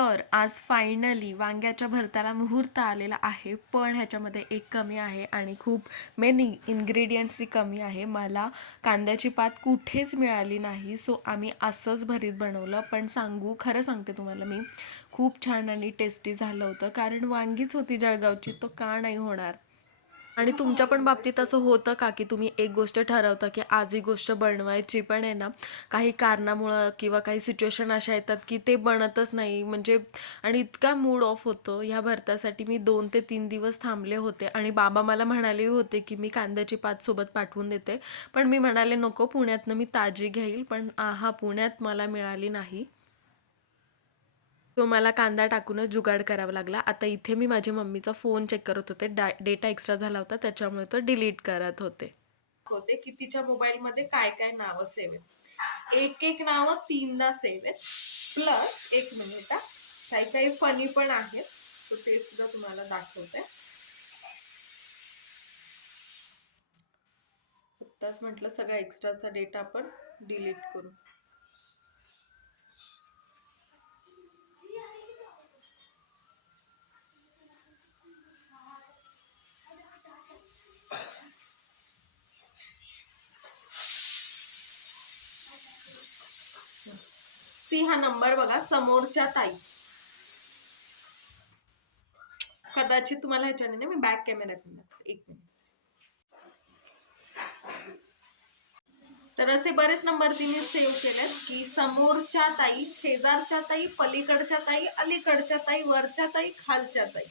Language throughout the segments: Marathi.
तर आज फायनली वांग्याच्या भरताला मुहूर्त आलेला आहे, पण ह्याच्यामध्ये एक कमी आहे आणि खूप मेन इन्ग्रेडियंट्सची कमी आहे. मला कांद्याची पात कुठेच मिळाली नाही, सो आम्ही असंच भरीत बनवलं. पण खरं सांगते तुम्हाला मी, खूप छान आणि टेस्टी झालं होतं, कारण वांगीच होती जळगावची, तो का नाही होणार. आणि तुमच्या पण बाबतीत असं होतं का, की तुम्ही एक गोष्ट ठरवता की आज ही गोष्ट बनवायची, पण आहे ना काही कारणामुळं किंवा काही सिच्युएशन अशा येतात की ते बनतच नाही, म्हणजे आणि इतका मूड ऑफ होतो. ह्या भरतासाठी मी 2 ते 3 दिवस थांबले होते आणि बाबा मला म्हणाले होते की मी कांद्याची पात सोबत पाठवून देते, पण मी म्हणाले नको, पुण्यातनं मी ताजी घेईल. पण हा पुण्यात मला मिळाली नाही, तो मला कांदा टाकूनच जुगाड करावा लागला. आता इथे मी माझ्या मम्मीचा फोन चेक करत होते, डेटा एक्स्ट्रा झाला होता त्याच्यामुळे तो डिलीट करत होते. की तिच्या मोबाईल मध्ये काय काय नावं सेव्ह आहेत, एक एक नावं 3दा सेव्ह आहेत, प्लस एक मिनिट काही काही फनी पण आहेत, तर ते सुद्धा तुम्हाला दाखवते. आत्ताच म्हटलं सगळा एक्स्ट्राचा डेटा आपण डिलीट करू. सी हा नंबर बघा, समोरच्या ताई, कदाचित तुम्हाला ह्याच्याने मी बॅक कॅमेऱ्यात एक मिनिट. तर असे बरेच नंबर तिने सेव्ह केलेत, की समोरच्या ताई, शेजारच्या ताई, पलीकडच्या ताई, अलीकडच्या ताई, वरच्या ताई, खालच्या ताई.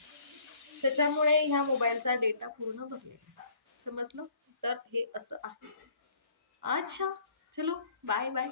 त्याच्यामुळे ह्या मोबाईलचा डेटा पूर्ण भरलेला आहे. समजलं? तर हे असं आहे. अच्छा, चलो बाय बाय.